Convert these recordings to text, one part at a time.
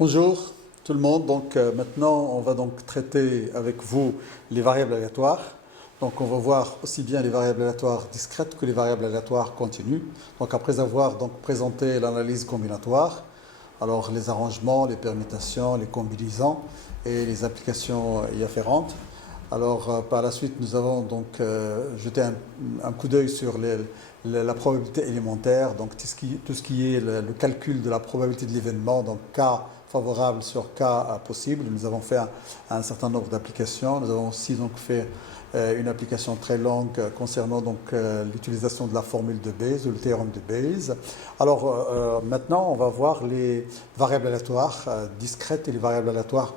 Bonjour tout le monde. Maintenant, on va donc traiter avec vous les variables aléatoires. Donc on va voir aussi bien les variables aléatoires discrètes que les variables aléatoires continues. Donc après avoir donc présenté l'analyse combinatoire, alors les arrangements, les permutations, les combinaisons et les applications y afférentes. Alors par la suite, nous avons donc jeté un coup d'œil sur la probabilité élémentaire, donc tout ce qui est le calcul de la probabilité de l'événement, donc cas favorable sur cas possible. Nous avons fait un certain nombre d'applications. Nous avons aussi donc fait une application très longue concernant donc l'utilisation de la formule de Bayes, ou le théorème de Bayes. Alors maintenant, on va voir les variables aléatoires discrètes et les variables aléatoires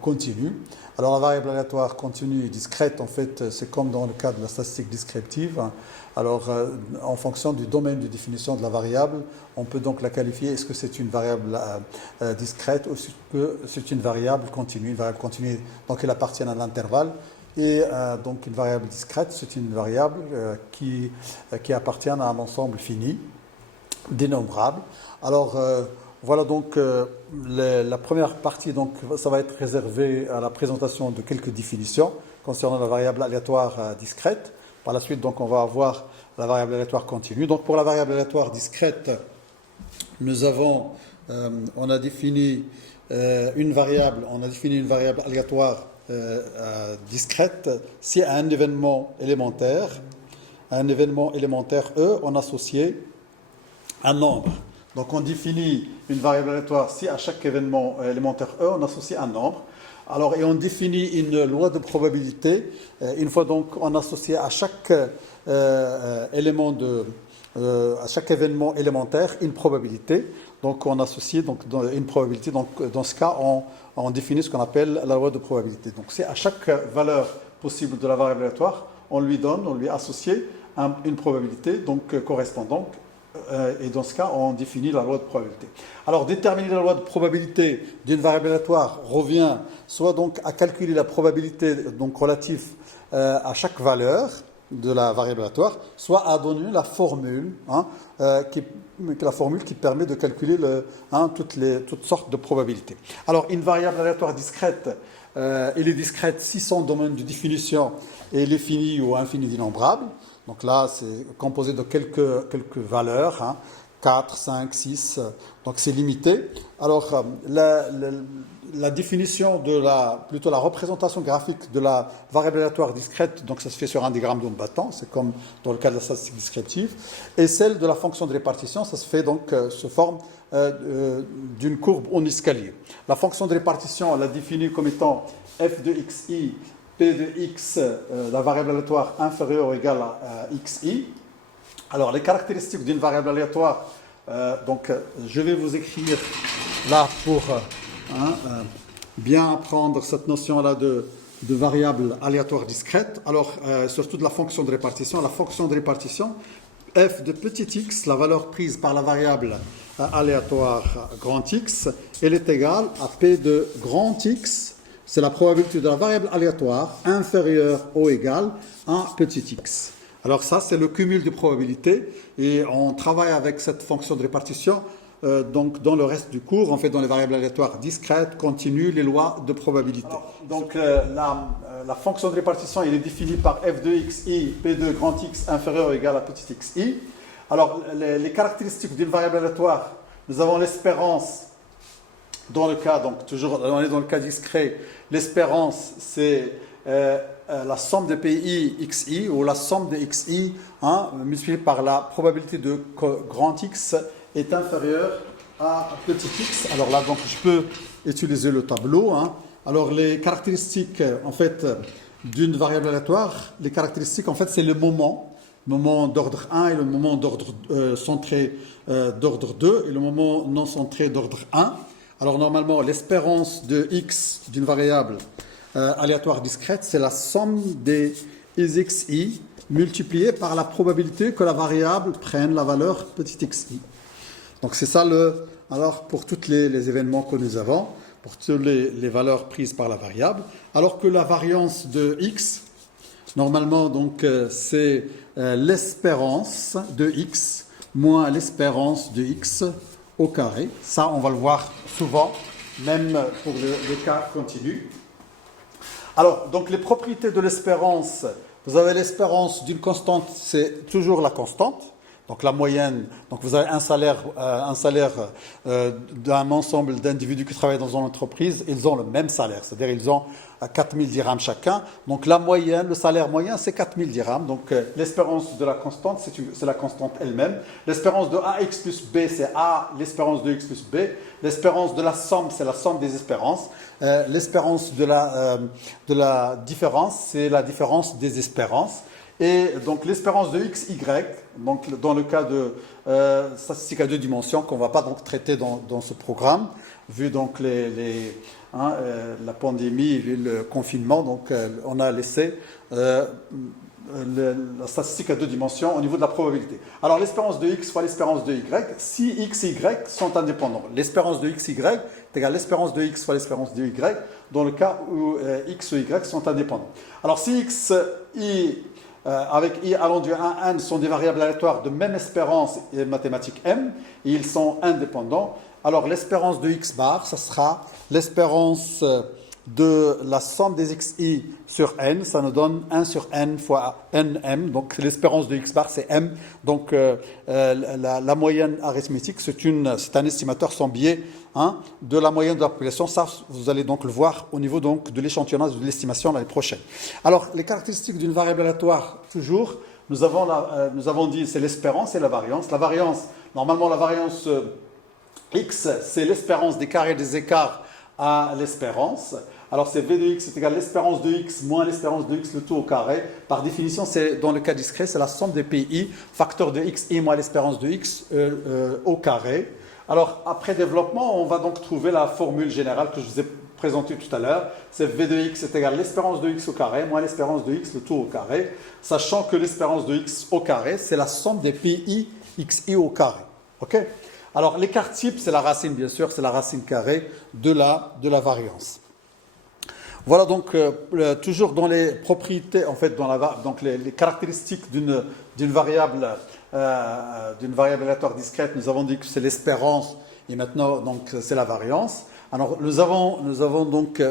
continue. Alors la variable aléatoire continue et discrète, en fait, c'est comme dans le cas de la statistique descriptive. Alors en fonction du domaine de définition de la variable, on peut donc la qualifier, est-ce que c'est une variable discrète ou est-ce que c'est une variable continue. Une variable continue, donc elle appartient à l'intervalle. Et donc une variable discrète, c'est une variable qui appartient à un ensemble fini, dénombrable. Alors voilà donc la première partie, donc ça va être réservé à la présentation de quelques définitions concernant la variable aléatoire discrète. Par la suite, donc on va avoir la variable aléatoire continue. Donc pour la variable aléatoire discrète, nous avons, on a défini une variable aléatoire discrète si à un événement élémentaire E, on associé un nombre. Donc on définit une variable aléatoire si à chaque événement élémentaire E, on associe un nombre. Alors, et on définit une loi de probabilité. Une fois donc on associe à chaque à chaque événement élémentaire une probabilité. Donc on associe donc une probabilité. Donc dans ce cas, on définit ce qu'on appelle la loi de probabilité. Donc c'est à chaque valeur possible de la variable aléatoire, on lui associe une probabilité donc correspondante. Et dans ce cas, on définit la loi de probabilité. Alors, déterminer la loi de probabilité d'une variable aléatoire revient soit donc à calculer la probabilité donc relative à chaque valeur de la variable aléatoire, soit à donner la formule, qui permet de calculer toutes sortes de probabilités. Alors, une variable aléatoire discrète, elle est discrète si son domaine de définition est fini ou infini dénombrable. Donc là, c'est composé de quelques valeurs, 4, 5, 6, donc c'est limité. Alors, la définition plutôt la représentation graphique de la variable aléatoire discrète, donc ça se fait sur un diagramme d'onde battant, c'est comme dans le cas de la statistique descriptive, et celle de la fonction de répartition, ça se fait donc sous forme d'une courbe en escalier. La fonction de répartition, on l'a définie comme étant f de xi, P de x, la variable aléatoire inférieure ou égale à xi. Alors, les caractéristiques d'une variable aléatoire, je vais vous écrire là pour bien apprendre cette notion-là de variable aléatoire discrète. Alors, surtout de la fonction de répartition. La fonction de répartition, f de petit x, la valeur prise par la variable aléatoire grand X, elle est égale à P de grand X. C'est la probabilité de la variable aléatoire inférieure ou égale à petit x. Alors ça, c'est le cumul de probabilités et on travaille avec cette fonction de répartition. Donc dans le reste du cours, on fait dans les variables aléatoires discrètes, continues, les lois de probabilité. La fonction de répartition, elle est définie par f de xi, p de grand X inférieur ou égal à petit xi. Alors les caractéristiques d'une variable aléatoire, nous avons l'espérance. Dans le cas, donc toujours, on est dans le cas discret, l'espérance, c'est la somme de PI XI ou la somme de XI multipliée par la probabilité de grand X est inférieure à petit x. Alors là, donc, je peux utiliser le tableau. Alors les caractéristiques, en fait, d'une variable aléatoire, les caractéristiques, en fait, c'est le moment d'ordre 1 et le moment d'ordre centré d'ordre 2 et le moment non centré d'ordre 1. Alors normalement, l'espérance de x d'une variable aléatoire discrète, c'est la somme des xi multipliée par la probabilité que la variable prenne la valeur petit xi. Donc c'est ça alors pour tous les événements que nous avons, pour toutes les valeurs prises par la variable, alors que la variance de x, normalement donc c'est l'espérance de x moins l'espérance de x au carré. Ça, on va le voir souvent même pour le cas continu. Alors, donc les propriétés de l'espérance, vous avez l'espérance d'une constante, c'est toujours la constante. Donc la moyenne, donc vous avez un salaire d'un ensemble d'individus qui travaillent dans une entreprise, ils ont le même salaire, c'est-à-dire ils ont 4000 dirhams chacun. Donc la moyenne, le salaire moyen, c'est 4000 dirhams. Donc l'espérance de la constante, c'est la constante elle-même. L'espérance de AX plus B, c'est A, l'espérance de X plus B. L'espérance de la somme, c'est la somme des espérances. L'espérance de la différence, c'est la différence des espérances. Et donc l'espérance de x, y, donc dans le cas de statistique à deux dimensions qu'on ne va pas donc traiter dans ce programme, vu donc la pandémie et le confinement, donc on a laissé la statistique à deux dimensions au niveau de la probabilité. Alors l'espérance de x fois l'espérance de y, si x et y sont indépendants, l'espérance de x, y est égale l'espérance de x fois l'espérance de y dans le cas où x ou y sont indépendants. Alors si x, y avec i allant du 1 à n sont des variables aléatoires de même espérance et mathématique m, et ils sont indépendants. Alors l'espérance de x bar, ça sera l'espérance de la somme des xi sur n, ça nous donne 1 sur n fois nm, donc l'espérance de x bar c'est m, donc la moyenne arithmétique c'est un estimateur sans biais de la moyenne de la population. Ça vous allez donc le voir au niveau donc de l'échantillonnage de l'estimation l'année prochaine. Alors les caractéristiques d'une variable aléatoire, toujours, nous avons dit c'est l'espérance et la variance. La variance, normalement la variance x c'est l'espérance des carrés des écarts à l'espérance. Alors c'est V de x est égal à l'espérance de x moins l'espérance de x le tout au carré. Par définition, c'est dans le cas discret, c'est la somme des PI, facteur de x i moins l'espérance de x au carré. Alors après développement, on va donc trouver la formule générale que je vous ai présentée tout à l'heure. C'est V de x est égal à l'espérance de x au carré moins l'espérance de x le tout au carré. Sachant que l'espérance de x au carré, c'est la somme des PI xi au carré. Ok ? Alors l'écart type, c'est la racine, bien sûr, c'est la racine carrée de la variance. Voilà donc toujours dans les propriétés, en fait, donc les caractéristiques d'une variable aléatoire discrète. Nous avons dit que c'est l'espérance et maintenant donc c'est la variance. Alors nous avons donc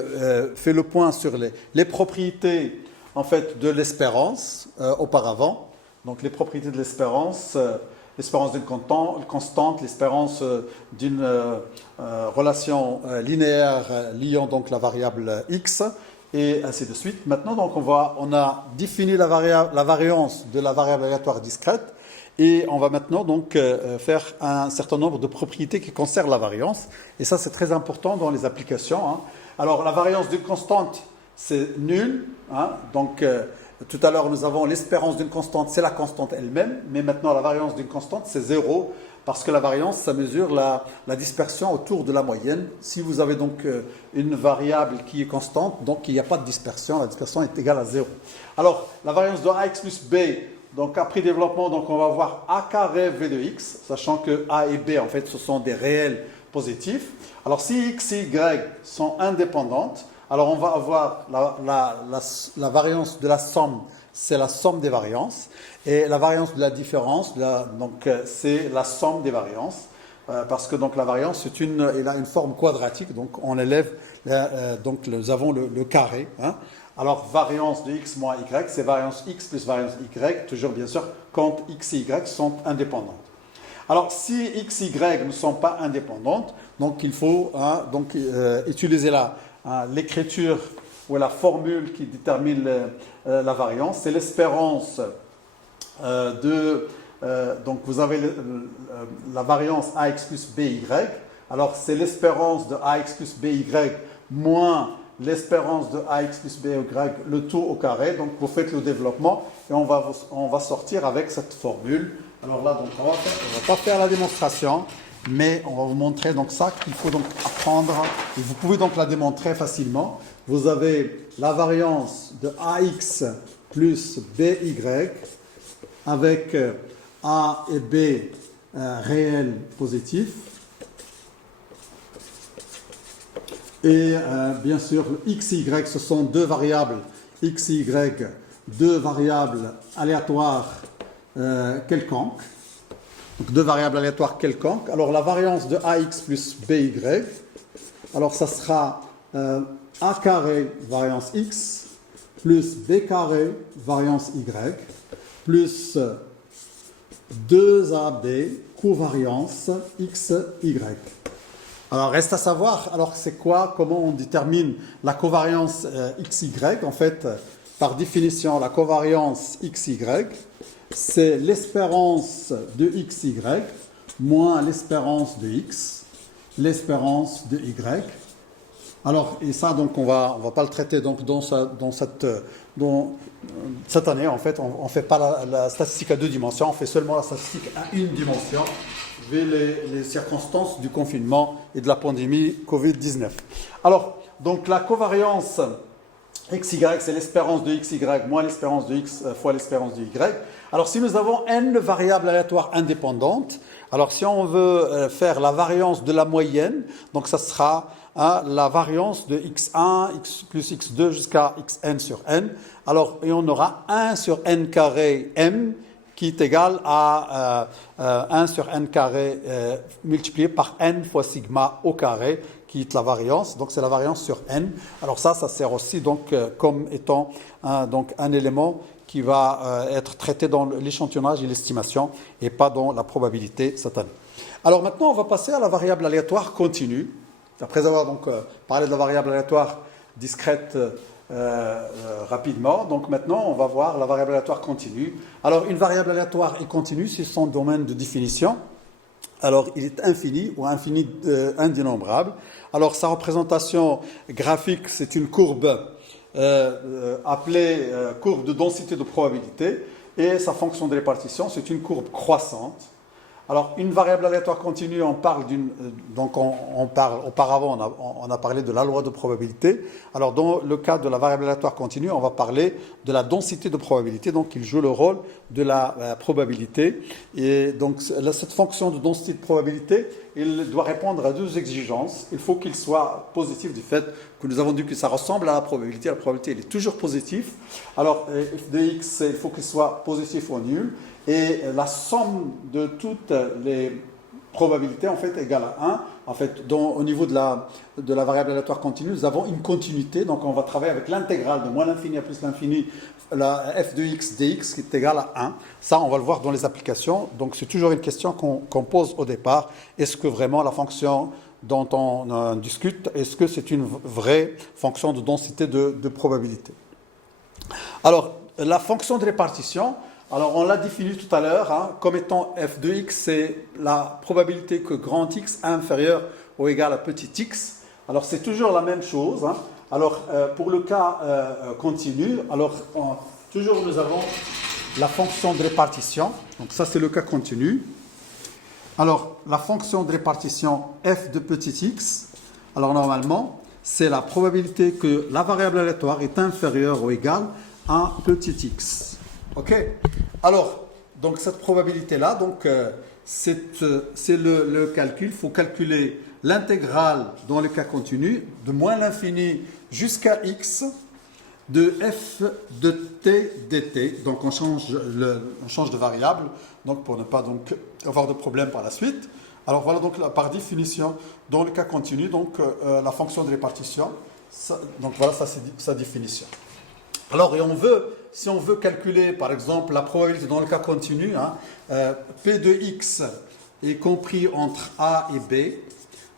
fait le point sur les propriétés en fait de l'espérance auparavant. Donc les propriétés de l'espérance. L'espérance d'une constante, l'espérance d'une relation linéaire liant donc la variable x, et ainsi de suite. Maintenant, donc, on a défini la variance de la variable aléatoire discrète, et on va maintenant donc faire un certain nombre de propriétés qui concernent la variance, et ça c'est très important dans les applications. Alors la variance d'une constante, c'est nul, donc tout à l'heure, nous avons l'espérance d'une constante, c'est la constante elle-même, mais maintenant la variance d'une constante, c'est 0, parce que la variance, ça mesure la dispersion autour de la moyenne. Si vous avez donc une variable qui est constante, donc il n'y a pas de dispersion, la dispersion est égale à 0. Alors, la variance de ax plus b, donc après développement, donc on va voir a carré v de x, sachant que a et b, en fait, ce sont des réels positifs. Alors, si x et y sont indépendantes, alors on va avoir la variance de la somme, c'est la somme des variances, et la variance de la différence, donc c'est la somme des variances, parce que donc la variance elle a une forme quadratique, donc on élève, donc nous avons le carré. Alors variance de x moins y, c'est variance x plus variance y, toujours bien sûr quand x et y sont indépendantes. Alors si x et y ne sont pas indépendantes, donc il faut donc utiliser l'écriture ou la formule qui détermine la variance, c'est l'espérance donc vous avez la variance ax plus by, alors c'est l'espérance de ax plus by moins l'espérance de ax plus by, le tout au carré, donc vous faites le développement et on va sortir avec cette formule. Alors là, donc, on ne va pas faire la démonstration, mais on va vous montrer donc ça qu'il faut donc apprendre, et vous pouvez donc la démontrer facilement. Vous avez la variance de AX plus BY avec A et B réels positifs. Et bien sûr, X et Y, ce sont deux variables, X et Y, deux variables aléatoires quelconques. Donc deux variables aléatoires quelconques. Alors la variance de AX plus BY, alors ça sera a carré variance x plus b carré variance y plus 2ab covariance x, y. Alors, reste à savoir, alors c'est quoi, comment on détermine la covariance XY? En fait, par définition, la covariance XY, c'est l'espérance de XY moins l'espérance de X, l'espérance de Y. Alors, et ça, donc, on va pas le traiter donc, dans cette année, en fait, on ne fait pas la statistique à 2 dimensions, on fait seulement la statistique à 1 dimension, vu les circonstances du confinement et de la pandémie Covid-19. Alors, donc, la covariance XY, c'est l'espérance de XY moins l'espérance de X fois l'espérance de Y. Alors, si nous avons n variables aléatoires indépendantes, alors si on veut faire la variance de la moyenne, donc ça sera la variance de x1, x plus x2 jusqu'à xn sur n. Alors, et on aura 1 sur n carré m qui est égal à 1 sur n carré multiplié par n fois sigma au carré, qui est la variance. Donc, c'est la variance sur n. Alors ça sert aussi donc, comme étant donc un élément qui va être traité dans l'échantillonnage et l'estimation et pas dans la probabilité cette année. Alors maintenant, on va passer à la variable aléatoire continue. Après avoir donc parlé de la variable aléatoire discrète rapidement, donc maintenant on va voir la variable aléatoire continue. Alors une variable aléatoire et continue, c'est son domaine de définition. Alors il est infini ou infini indénombrable. Alors sa représentation graphique, c'est une courbe appelée courbe de densité de probabilité, et sa fonction de répartition, c'est une courbe croissante. Alors, une variable aléatoire continue, on parle auparavant, on a parlé de la loi de probabilité. Alors, dans le cas de la variable aléatoire continue, on va parler de la densité de probabilité, donc il joue le rôle de la probabilité. Et donc, cette fonction de densité de probabilité, il doit répondre à 2 exigences. Il faut qu'il soit positif du fait que nous avons dit que ça ressemble à la probabilité. La probabilité, elle est toujours positive. Alors, f de x, il faut qu'il soit positif ou nul. Et la somme de toutes les probabilités, en fait, égale à 1. En fait, au niveau de la variable aléatoire continue, nous avons une continuité. Donc, on va travailler avec l'intégrale de moins l'infini à plus l'infini, la f de x dx qui est égale à 1. Ça, on va le voir dans les applications. Donc, c'est toujours une question qu'on pose au départ. Est-ce que vraiment la fonction dont on discute, est-ce que c'est une vraie fonction de densité de probabilité? Alors, la fonction de répartition, alors on l'a défini tout à l'heure comme étant f de x, c'est la probabilité que grand x est inférieur ou égal à petit x. Alors c'est toujours la même chose. Alors pour le cas continu, alors toujours nous avons la fonction de répartition. Donc ça c'est le cas continu. Alors la fonction de répartition f de petit x, alors normalement c'est la probabilité que la variable aléatoire est inférieure ou égale à petit x. Ok. Alors, donc cette probabilité-là, donc c'est le calcul. Il faut calculer l'intégrale dans le cas continu de moins l'infini jusqu'à x de f de t dt. Donc on change de variable, donc pour ne pas donc avoir de problème par la suite. Alors voilà donc par définition dans le cas continu, donc la fonction de répartition. Donc voilà, ça c'est sa définition. Alors, si on veut calculer, par exemple, la probabilité dans le cas continu, P de x est compris entre A et B.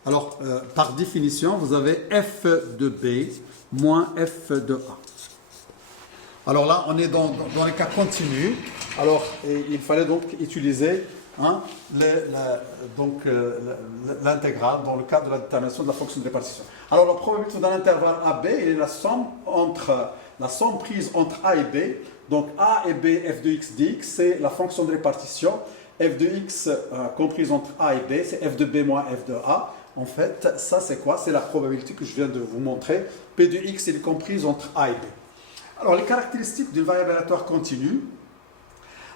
Alors, par définition, vous avez F de B moins F de A. Alors là, on est dans le cas continu. Alors, il fallait donc utiliser l'intégrale dans le cadre de la détermination de la fonction de répartition. Alors, la probabilité dans l'intervalle AB est la somme prise entre A et B. Donc A et B, f de x dx, c'est la fonction de répartition. F de x comprise entre A et B, c'est f de B moins f de A. En fait, ça c'est quoi? C'est la probabilité que je viens de vous montrer. P de x est comprise entre A et B. Alors les caractéristiques d'une variable aléatoire continue.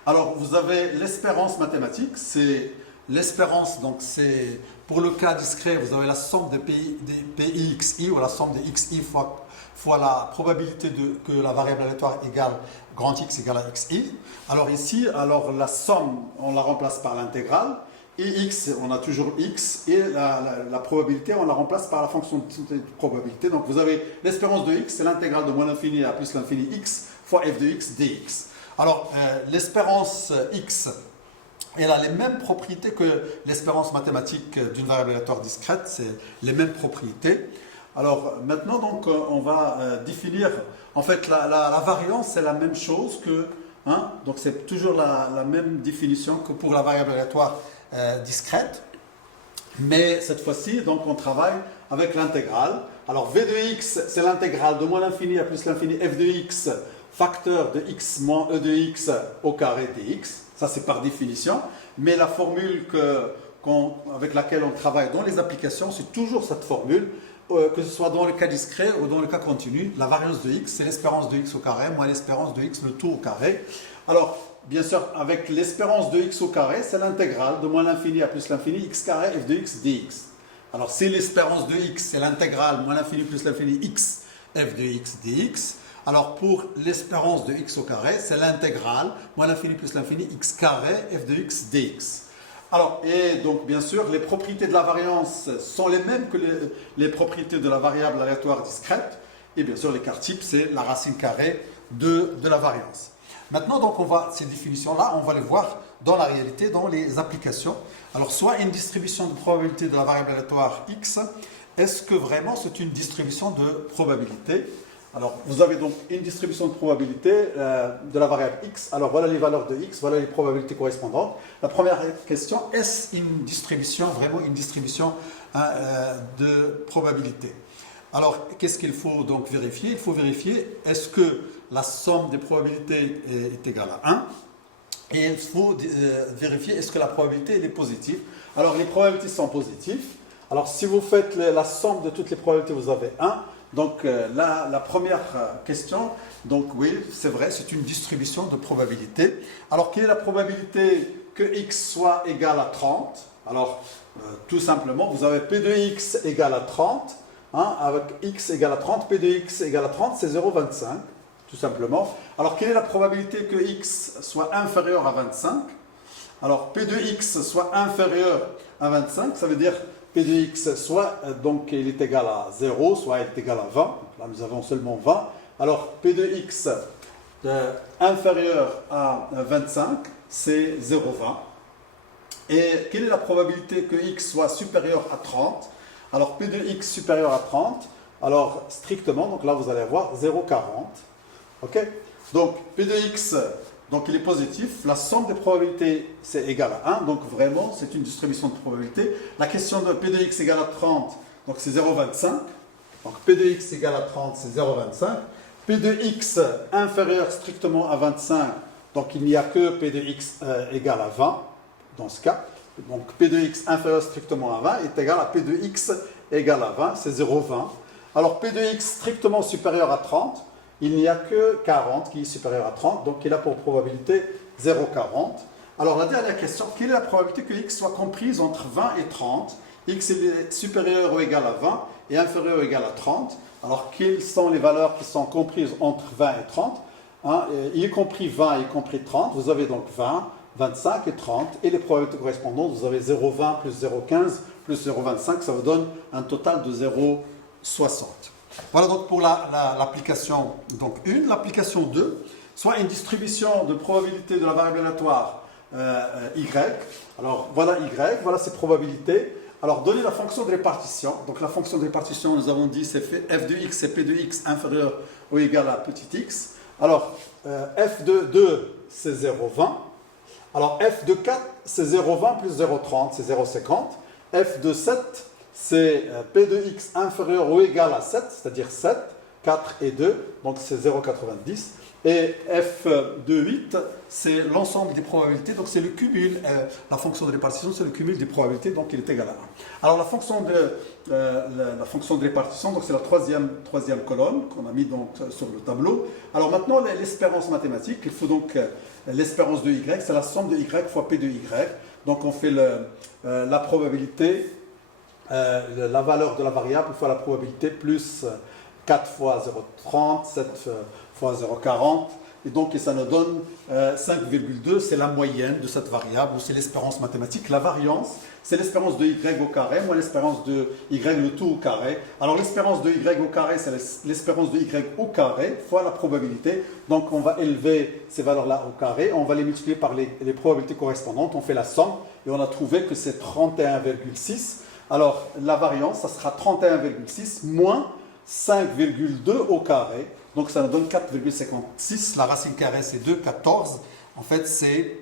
Alors vous avez l'espérance mathématique, c'est l'espérance, donc c'est pour le cas discret, vous avez la somme des PIXI ou la somme des XI fois la probabilité que la variable aléatoire égale grand X égale à XI. Alors ici, la somme, on la remplace par l'intégrale. et x, on a toujours x, et la probabilité, on la remplace par la fonction de probabilité. Donc vous avez l'espérance de x, c'est l'intégrale de moins l'infini à plus l'infini x fois f de x dx. Alors, l'espérance x, elle a les mêmes propriétés que l'espérance mathématique d'une variable aléatoire discrète, c'est les mêmes propriétés. Alors maintenant, donc, on va définir, en fait, la variance, c'est la même chose que, hein, donc c'est toujours la même définition que pour la variable aléatoire discrète, mais cette fois-ci, donc, on travaille avec l'intégrale. Alors v de x, c'est l'intégrale de moins l'infini à plus l'infini f de x, facteur de x moins e de x au carré dx, ça c'est par définition, mais la formule avec laquelle on travaille dans les applications, c'est toujours cette formule, que ce soit dans le cas discret ou dans le cas continu. La variance de x, c'est l'espérance de x au carré moins l'espérance de x le tout au carré. Alors, bien sûr, avec l'espérance de x au carré, c'est l'intégrale de moins l'infini à plus l'infini x carré f de x dx. Alors, si l'espérance de x, c'est l'intégrale moins l'infini plus l'infini x f de x dx. Alors, pour l'espérance de x au carré, c'est l'intégrale moins l'infini plus l'infini x carré f de x dx. Alors, et donc, bien sûr, les propriétés de la variance sont les mêmes que les propriétés de la variable aléatoire discrète. Et bien sûr, l'écart type, c'est la racine carrée de la variance. Maintenant, donc, ces définitions-là, on va les voir dans la réalité, dans les applications. Alors, soit une distribution de probabilité de la variable aléatoire x, est-ce que vraiment c'est une distribution de probabilité? Alors, vous avez donc une distribution de probabilité de la variable x. Alors, voilà les valeurs de x, voilà les probabilités correspondantes. La première question, est-ce une distribution, vraiment une distribution de probabilité? Alors, qu'est-ce qu'il faut donc vérifier? Il faut vérifier, est-ce que la somme des probabilités est égale à 1? Et il faut vérifier, est-ce que la probabilité elle est positive? Alors, les probabilités sont positives. Alors, si vous faites la somme de toutes les probabilités, vous avez 1. Donc, la première question, donc oui, c'est vrai, c'est une distribution de probabilité. Alors, quelle est la probabilité que x soit égal à 30? Alors, tout simplement, vous avez p de x égale à 30. Hein, avec x égale à 30, p de x égale à 30, c'est 0,25, tout simplement. Alors, quelle est la probabilité que x soit inférieur à 25? Alors, p de x soit inférieur à 25, ça veut dire p de x soit, donc, il est égal à 0, soit il est égal à 20. Là, nous avons seulement 20. Alors, p de x inférieur à 25, c'est 0,20. Et quelle est la probabilité que x soit supérieur à 30? Alors, p de x supérieur à 30, alors strictement, donc là vous allez avoir 0,40. Ok? Donc, p de x, donc il est positif. La somme des probabilités, c'est égal à 1. Donc, vraiment, c'est une distribution de probabilité. La question de p de x égale à 30, donc c'est 0,25. Donc, p de x égale à 30, c'est 0,25. P de x inférieur strictement à 25, donc il n'y a que p de x égale à 20 dans ce cas. Donc, p de x inférieur strictement à 20 est égal à p de x égale à 20, c'est 0,20. Alors, p de x strictement supérieur à 30, il n'y a que 40 qui est supérieur à 30, donc il a pour probabilité 0,40. Alors, la dernière question, quelle est la probabilité que x soit comprise entre 20 et 30? X est supérieur ou égal à 20 et inférieur ou égal à 30. Alors, quelles sont les valeurs qui sont comprises entre 20 et 30? Hein, y compris 20, y compris 30, vous avez donc 20, 25 et 30, et les probabilités correspondantes, vous avez 0,20 plus 0,15 plus 0,25, ça vous donne un total de 0,60. Voilà donc pour l'application 1. L'application 2, soit une distribution de probabilité de la variable aléatoire y. Alors voilà y, voilà ses probabilités. Alors donner la fonction de répartition. Donc la fonction de répartition, nous avons dit, c'est f de x et p de x inférieur ou égal à petit x. Alors f de 2, c'est 0,20. Alors, f de 4, c'est 0,20 plus 0,30, c'est 0,50. F de 7, c'est p de x inférieur ou égal à 7, c'est-à-dire 7, 4 et 2, donc c'est 0,90. Et f de 8, c'est l'ensemble des probabilités, donc c'est le cumul, la fonction de répartition, c'est le cumul des probabilités, donc il est égal à 1. Alors, la fonction de répartition, donc c'est la troisième colonne qu'on a mis donc sur le tableau. Alors maintenant, l'espérance mathématique, il faut donc l'espérance de y, c'est la somme de y fois p de y. Donc on fait la probabilité, la valeur de la variable fois la probabilité plus 4 fois 0,30, 7 fois 0,40, et donc ça nous donne 5,2, c'est la moyenne de cette variable, ou c'est l'espérance mathématique. La variance, c'est l'espérance de y au carré moins l'espérance de y le tout au carré. Alors l'espérance de y au carré, c'est l'espérance de y au carré fois la probabilité. Donc on va élever ces valeurs-là au carré, on va les multiplier par les probabilités correspondantes, on fait la somme, et on a trouvé que c'est 31,6. Alors la variance, ça sera 31,6 moins 5,2 au carré. Donc ça nous donne 4,56. La racine carrée, c'est 2, 14. En fait, c'est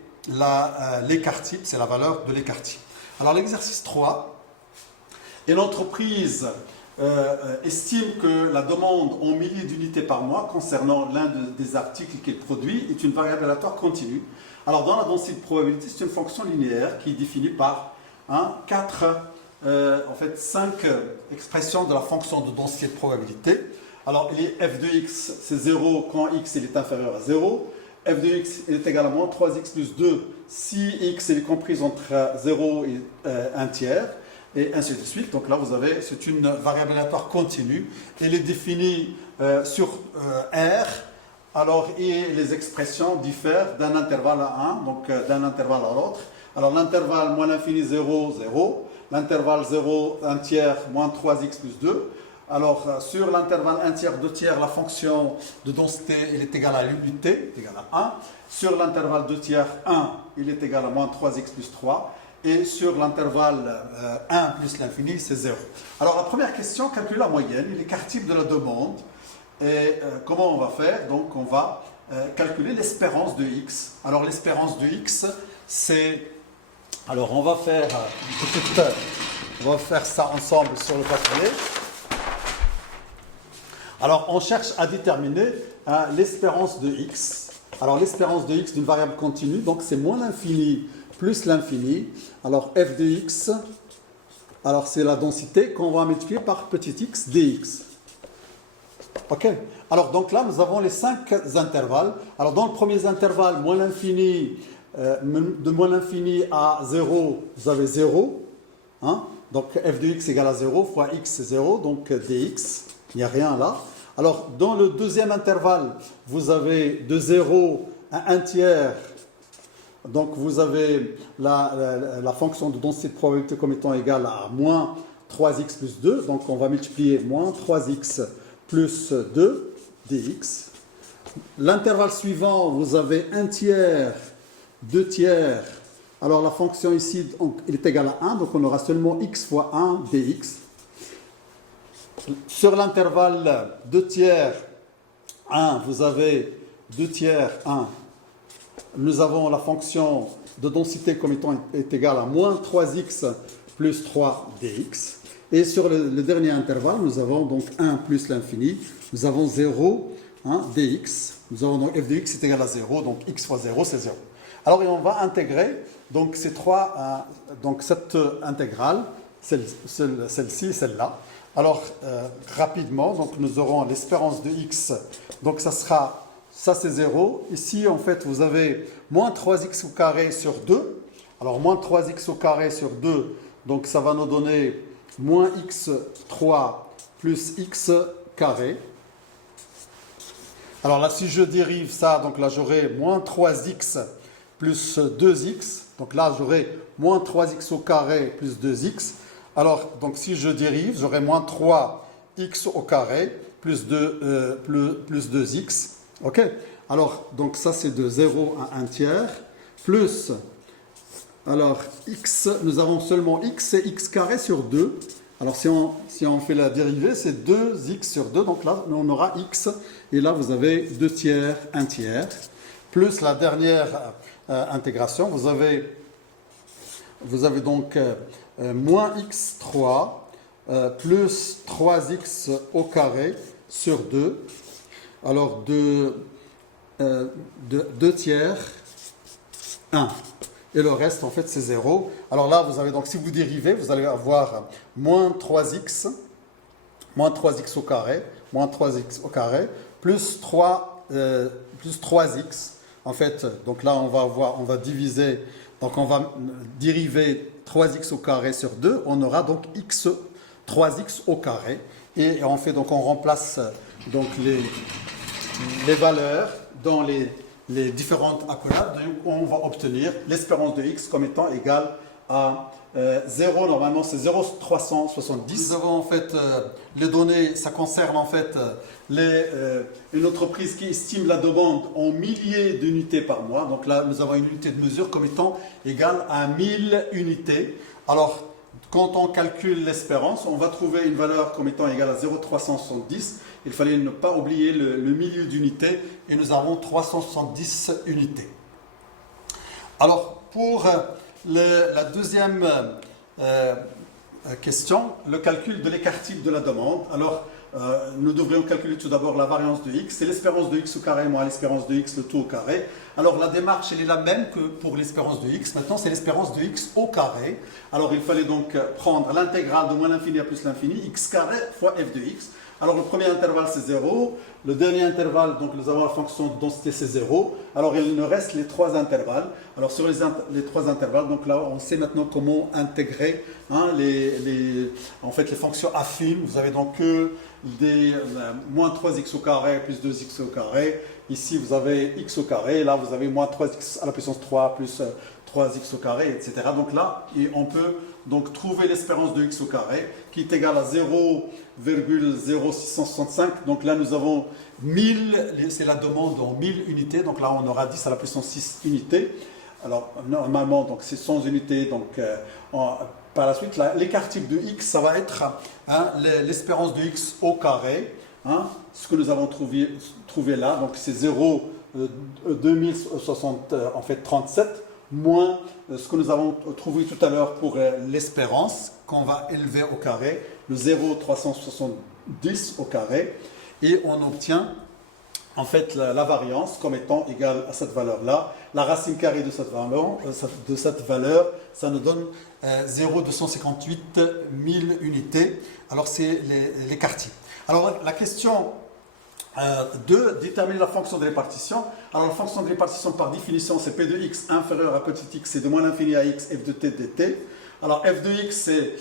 l'écart type, c'est la valeur de l'écart type. Alors l'exercice 3, une entreprise estime que la demande en milliers d'unités par mois concernant l'un des articles qu'elle produit est une variable aléatoire continue. Alors dans la densité de probabilité, c'est une fonction linéaire qui est définie par 5 expressions de la fonction de densité de probabilité. Alors, f de x, c'est 0 quand x il est inférieur à 0. F de x est égal à moins 3x plus 2 si x est comprise entre 0 et 1 tiers, et ainsi de suite. Donc là, vous avez, c'est une variable aléatoire continue. Elle est définie sur R. Alors, et les expressions diffèrent d'un intervalle à 1, donc d'un intervalle à l'autre. Alors, l'intervalle moins l'infini 0, 0. L'intervalle 0, 1 tiers, moins 3x plus 2. Alors, sur l'intervalle 1 tiers, 2 tiers, la fonction de densité elle est égale à l'unité, est égale à 1. Sur l'intervalle 2 tiers, 1, il est égal à moins 3x plus 3. Et sur l'intervalle 1 plus l'infini, c'est 0. Alors, la première question, calcule la moyenne et l'écart type de la demande. Et comment on va faire? Donc, on va calculer l'espérance de x. Alors, l'espérance de x, c'est... Alors, on va faire ça ensemble sur le papier. Alors, on cherche à déterminer l'espérance de x. Alors, l'espérance de x d'une variable continue, donc c'est moins l'infini plus l'infini. Alors, f de x, alors c'est la densité qu'on va multiplier par petit x dx. Ok. Alors, donc là, nous avons les 5 intervalles. Alors, dans le premier intervalle, moins l'infini, de moins l'infini à 0, vous avez 0. Hein? Donc, f de x égale à 0 fois x, c'est 0, donc dx. Il n'y a rien là. Alors, dans le deuxième intervalle, vous avez de 0 à 1 tiers. Donc, vous avez la fonction de densité de probabilité comme étant égale à moins 3x plus 2. Donc, on va multiplier moins 3x plus 2 dx. L'intervalle suivant, vous avez 1 tiers, 2 tiers. Alors, la fonction ici, elle est égale à 1. Donc, on aura seulement x fois 1 dx. Sur l'intervalle 2 tiers 1, vous avez 2 tiers 1. Nous avons la fonction de densité comme étant est égale à moins 3x plus 3 dx. Et sur le dernier intervalle, nous avons donc 1 plus l'infini. Nous avons 0 dx. Nous avons donc f de x est égal à 0, donc x fois 0, c'est 0. Alors, on va intégrer donc ces trois, donc cette intégrale, celle-ci et celle-là. Alors, rapidement, donc nous aurons l'espérance de x, donc ça c'est 0. Ici, en fait, vous avez moins 3x au carré sur 2. Alors, moins 3x au carré sur 2, donc ça va nous donner moins x3 plus x carré. Alors là, si je dérive ça, donc là j'aurai moins 3x plus 2x. Donc là, j'aurai moins 3x au carré plus 2x. Alors, donc si je dérive, j'aurai moins 3x au carré plus 2x. OK? Alors, donc ça c'est de 0 à 1 tiers. Plus, alors x, nous avons seulement x, c'est x carré sur 2. Alors si on fait la dérivée, c'est 2x sur 2. Donc là, on aura x. Et là, vous avez 2 tiers, 1 tiers. Plus la dernière intégration, vous avez donc... moins x3 plus 3x au carré sur 2. Alors, 2 tiers, 1. Et le reste, en fait, c'est 0. Alors là, vous avez donc, si vous dérivez, vous allez avoir moins 3x au carré, moins 3x au carré, plus 3x. En fait, donc là, on va diviser, donc on va dériver 3x au carré sur 2, on aura donc 3x au carré. Et on fait donc, on remplace donc les valeurs dans les différentes accolades, on va obtenir l'espérance de x comme étant égale à 0, normalement c'est 0,370. Nous avons en fait les données, ça concerne en fait une entreprise qui estime la demande en milliers d'unités par mois. Donc là, nous avons une unité de mesure comme étant égale à 1000 unités. Alors, quand on calcule l'espérance, on va trouver une valeur comme étant égale à 0,370. Il fallait ne pas oublier le milieu d'unité et nous avons 370 unités. Alors, pour la deuxième question, le calcul de l'écart type de la demande. Alors, nous devrions calculer tout d'abord la variance de x, c'est l'espérance de x au carré moins l'espérance de x, le tout au carré. Alors la démarche, elle est la même que pour l'espérance de x. Maintenant, c'est l'espérance de x au carré. Alors il fallait donc prendre l'intégrale de moins l'infini à plus l'infini, x carré fois f de x. Alors le premier intervalle c'est 0, le dernier intervalle, donc nous avons la fonction de densité c'est 0. Alors il nous reste les trois intervalles. Alors sur les trois intervalles, donc là on sait maintenant comment intégrer en fait les fonctions affines. Vous avez donc que des moins 3x au carré plus 2x au carré. Ici vous avez x au carré, là vous avez moins 3x à la puissance 3 plus 3x au carré, etc. Donc là, on peut donc trouver l'espérance de x au carré qui est égale à 0,0665. Donc là nous avons 1000, c'est la demande en 1000 unités. Donc là on aura 10 à la puissance 6 unités. Alors normalement donc c'est 100 unités. Donc par la suite l'écart type de x ça va être l'espérance de x au carré. Ce que nous avons trouvé là, donc c'est 0,2060 en fait 37 moins ce que nous avons trouvé tout à l'heure pour l'espérance qu'on va élever au carré, le 0,370 au carré, et on obtient en fait la variance comme étant égale à cette valeur-là. La racine carrée de cette valeur, ça nous donne 0,258 000 unités. Alors c'est l'écart type. Alors la question de déterminer la fonction de répartition. Alors la fonction de répartition par définition c'est p de x inférieur à petit x, c'est de moins l'infini à x, f de t dt. Alors f de x c'est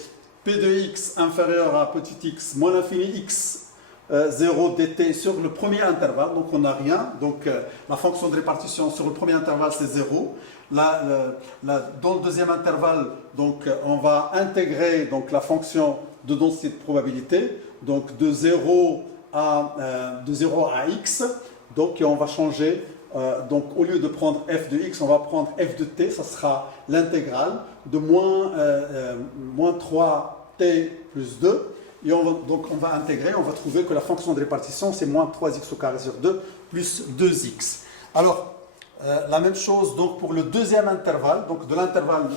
p de x inférieur à petit x moins l'infini x 0 dt sur le premier intervalle, donc on n'a rien. Donc la fonction de répartition sur le premier intervalle c'est 0. Dans le deuxième intervalle, donc, on va intégrer donc, la fonction de densité de probabilité, donc de 0 à x, donc et on va changer, donc au lieu de prendre f de x, on va prendre f de t, ça sera l'intégrale de moins 3t plus 2, et donc on va intégrer, on va trouver que la fonction de répartition c'est moins 3x au carré sur 2 plus 2x. Alors, la même chose donc pour le deuxième intervalle, donc de l'intervalle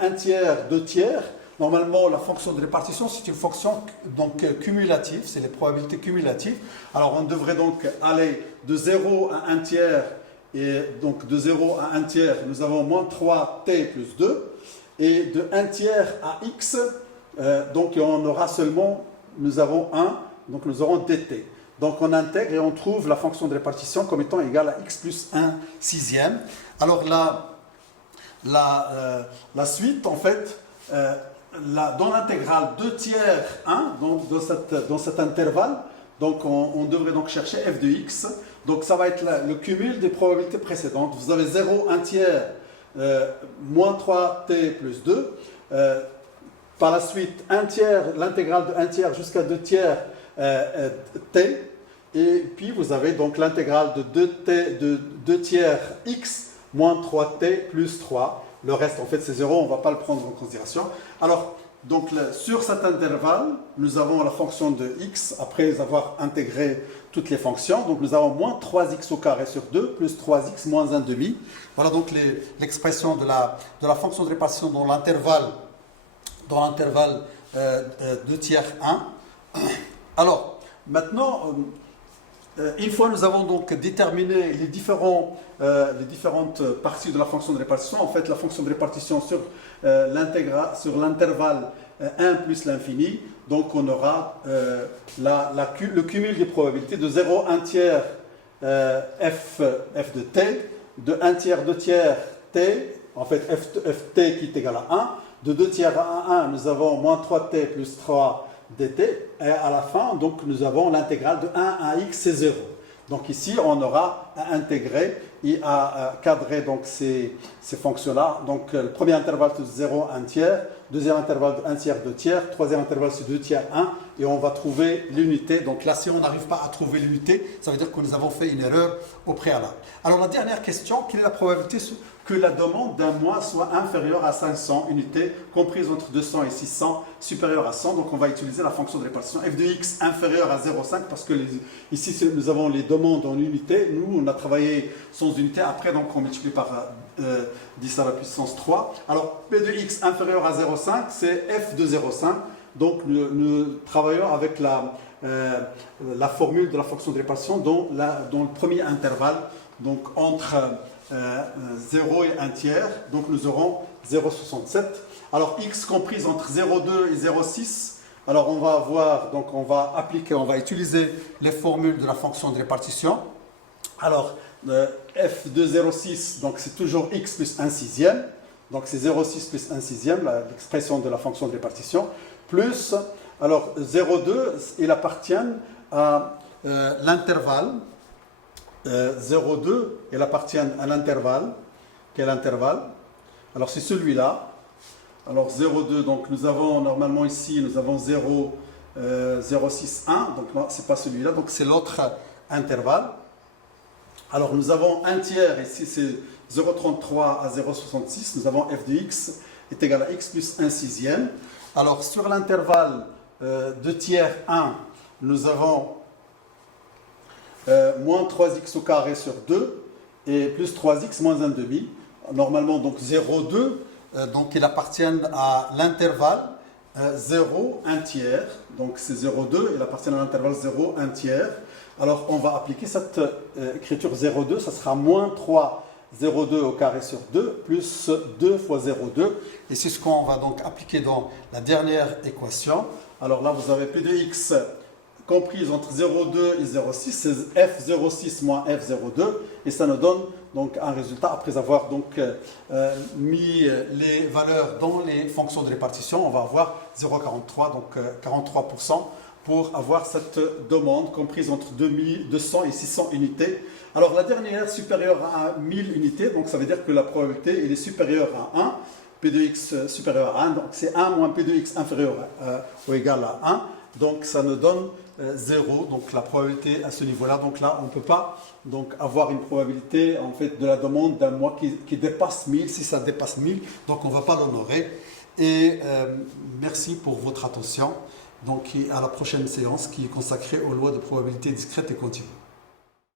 1 tiers, 2 tiers. Normalement, la fonction de répartition, c'est une fonction donc, cumulative, c'est les probabilités cumulatives. Alors, on devrait donc aller de 0 à 1 tiers, et donc de 0 à 1 tiers, nous avons moins 3t plus 2, et de 1 tiers à x, donc on aura seulement, nous avons 1, donc nous aurons dt. Donc on intègre et on trouve la fonction de répartition comme étant égale à x plus 1 sixième. Alors la suite, en fait, dans l'intégrale 2 tiers 1, donc dans cet intervalle, donc on devrait donc chercher f de x. Donc ça va être le cumul des probabilités précédentes. Vous avez 0, 1 tiers, moins 3t plus 2. Par la suite, 1 tiers, l'intégrale de 1 tiers jusqu'à 2 tiers t. Et puis vous avez donc l'intégrale de 2 tiers x moins 3t plus 3. Le reste, en fait, c'est 0, on ne va pas le prendre en considération. Alors, donc, sur cet intervalle, nous avons la fonction de x, après avoir intégré toutes les fonctions. Donc, nous avons moins 3x au carré sur 2, plus 3x moins 1 demi. Voilà donc l'expression de la fonction de répartition dans l'intervalle 2 tiers 1. Alors, maintenant, une fois nous avons donc déterminé les différentes parties de la fonction de répartition, en fait la fonction de répartition sur l'intervalle 1 plus l'infini, donc on aura le cumul des probabilités de 0, 1 tiers f de t, de 1 tiers, 2 tiers t, en fait ft qui est égal à 1, de 2 tiers à 1, nous avons moins 3t plus 3 dt, et à la fin, donc, nous avons l'intégrale de 1 à x, c'est 0. Donc ici, on aura à intégrer et à cadrer donc ces fonctions-là. Donc le premier intervalle c'est 0, 1 tiers, deuxième intervalle 1 tiers, 2 tiers, troisième intervalle c'est 2 tiers, 1, et on va trouver l'unité. Donc là, si on n'arrive pas à trouver l'unité, ça veut dire que nous avons fait une erreur au préalable. Alors la dernière question, quelle est la probabilité que la demande d'un mois soit inférieure à 500 unités, comprises entre 200 et 600, supérieure à 100. Donc on va utiliser la fonction de répartition f de x inférieure à 0,5 parce que ici nous avons les demandes en unités. Nous, on a travaillé sans unité. Après, donc on multiplie par 10 à la puissance 3. Alors p de x inférieur à 0,5, c'est f de 0,5. Donc nous travaillons avec la formule de la fonction de répartition dans le premier intervalle, donc entre 0 et 1 tiers, donc nous aurons 0,67. Alors x comprise entre 0,2 et 0,6. Alors on va avoir, donc on va utiliser les formules de la fonction de répartition. Alors f de 0,6, donc c'est toujours x plus 1 sixième. Donc c'est 0,6 plus 1 sixième, l'expression de la fonction de répartition. Plus, alors 0,2, il appartient à l'intervalle. 0,2, il appartient à l'intervalle. Quel intervalle? Alors c'est celui-là. Alors 0,2, donc nous avons normalement ici, nous avons 0,6, 1. Donc non, c'est pas celui-là, donc c'est l'autre intervalle. Alors nous avons 1 tiers, ici c'est 0,33 à 0,66. Nous avons f de x est égal à x plus 1 sixième. Alors sur l'intervalle 2 tiers 1, nous avons moins 3x au carré sur 2 et plus 3x moins 1 demi. Normalement, donc 0,2, donc il appartient à l'intervalle 0, 1 tiers. Donc c'est 0,2, il appartient à l'intervalle 0, 1 tiers. Alors on va appliquer cette écriture 0,2, ça sera moins 3, 0,2 au carré sur 2, plus 2 fois 0,2. Et c'est ce qu'on va donc appliquer dans la dernière équation. Alors là, vous avez p de x comprise entre 0,2 et 0,6, c'est f0,6 moins f0,2, et ça nous donne donc un résultat après avoir donc mis les valeurs dans les fonctions de répartition. On va avoir 0,43, donc 43% pour avoir cette demande comprise entre 200 et 600 unités. Alors la dernière supérieure à 1000 unités, donc ça veut dire que la probabilité elle est supérieure à 1, p de x supérieur à 1, donc c'est 1 moins p de x inférieur ou égal à 1, donc ça nous donne 0, donc la probabilité à ce niveau-là. Donc là, on ne peut pas donc, avoir une probabilité en fait, de la demande d'un mois qui dépasse 1000. Si ça dépasse 1000, donc on ne va pas l'honorer. Et merci pour votre attention. Donc à la prochaine séance qui est consacrée aux lois de probabilité discrète et continue.